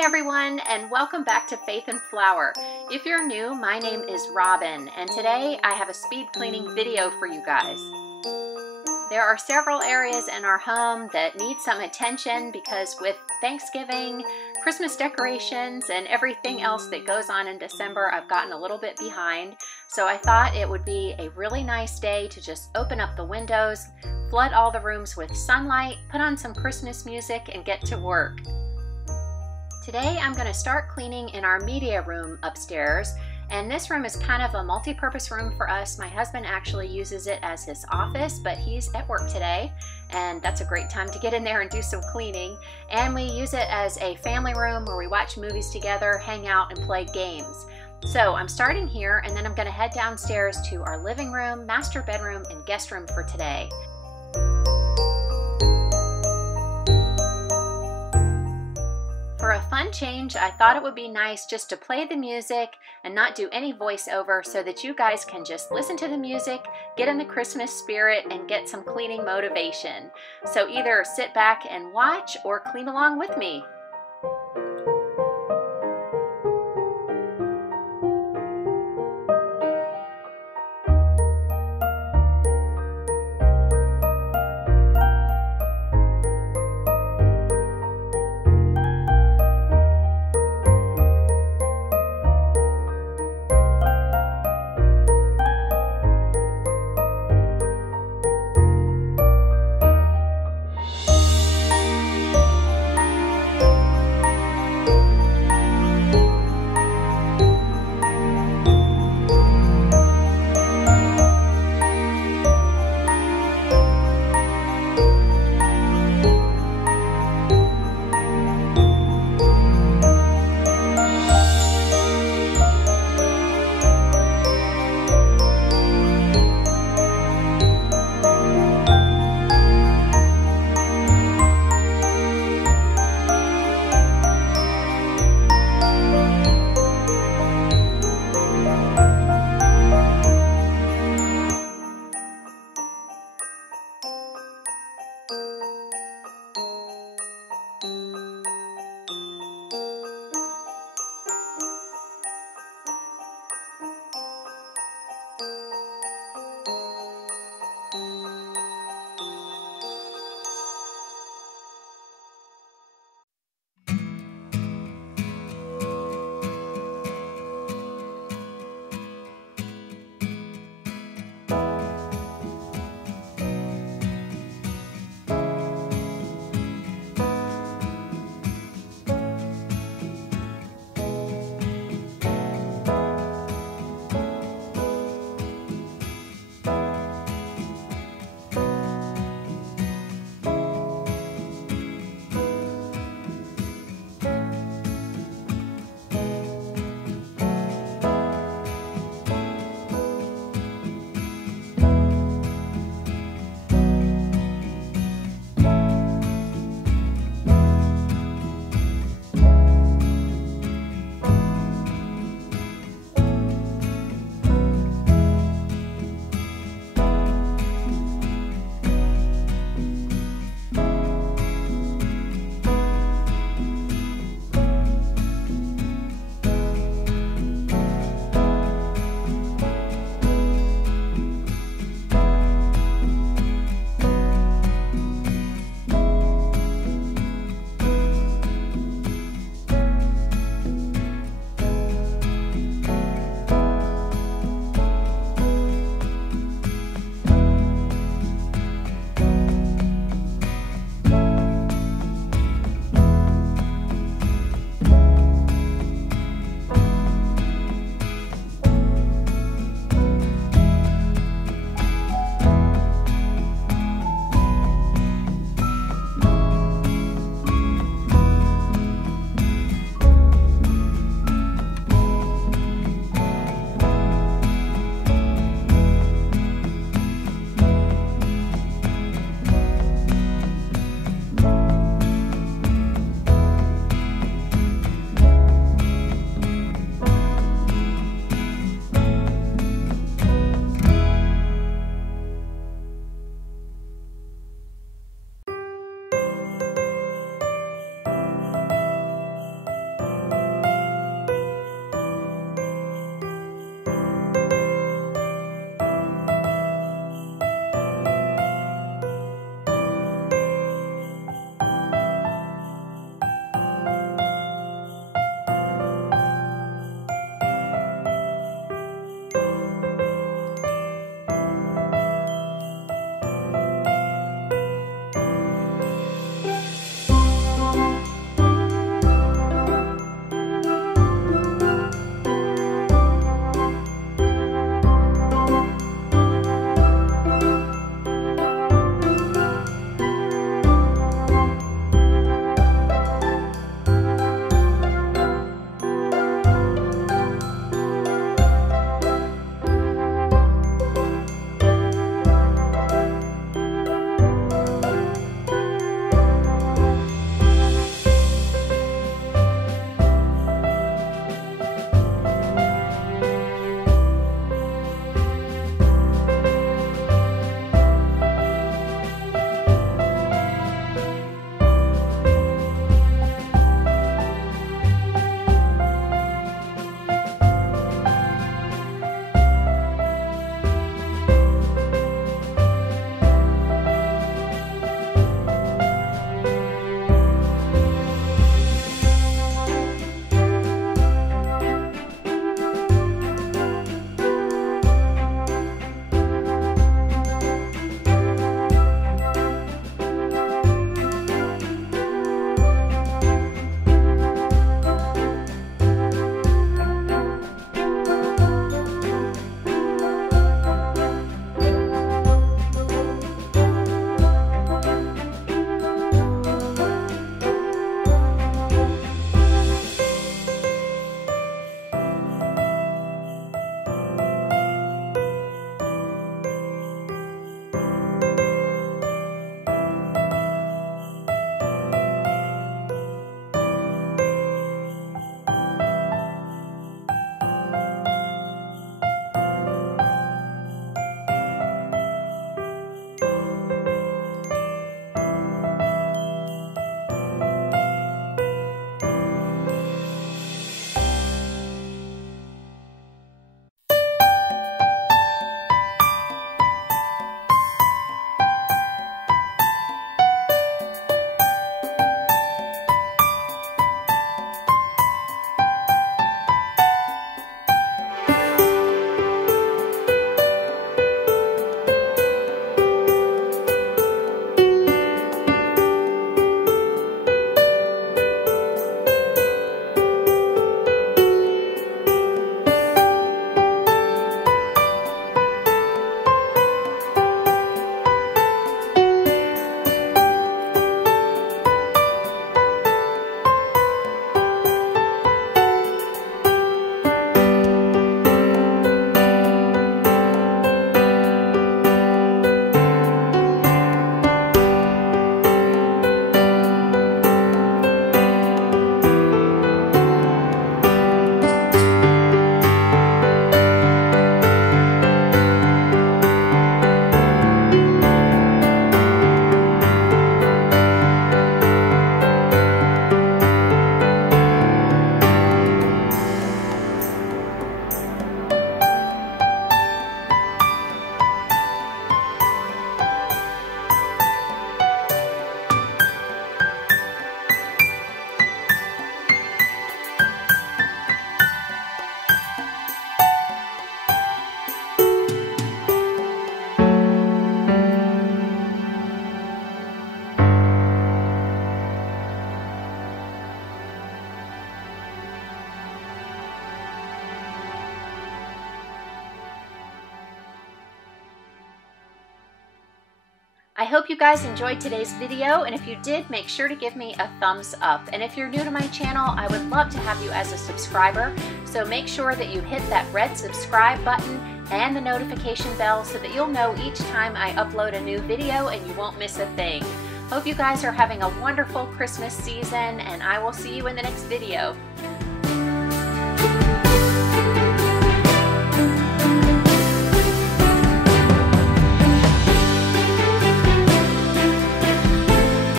Hi everyone, and welcome back to Faith and Flower. If you're new, my name is Robin, and today I have a speed cleaning video for you guys. There are several areas in our home that need some attention because with Thanksgiving, Christmas decorations, and everything else that goes on in December, I've gotten a little bit behind. So I thought it would be a really nice day to just open up the windows, flood all the rooms with sunlight, put on some Christmas music, and get to work. Today I'm going to start cleaning in our media room upstairs, and this room is kind of a multi-purpose room for us. My husband actually uses it as his office, but he's at work today, and that's a great time to get in there and do some cleaning. And we use it as a family room where we watch movies together, hang out, and play games. So I'm starting here, and then I'm going to head downstairs to our living room, master bedroom, and guest room for today. For a fun change, I thought it would be nice just to play the music and not do any voiceover so that you guys can just listen to the music, get in the Christmas spirit, and get some cleaning motivation. So either sit back and watch or clean along with me. I hope you guys enjoyed today's video, and if you did, make sure to give me a thumbs up. And if you're new to my channel, I would love to have you as a subscriber, so make sure that you hit that red subscribe button and the notification bell so that you'll know each time I upload a new video and you won't miss a thing. Hope you guys are having a wonderful Christmas season, and I will see you in the next video.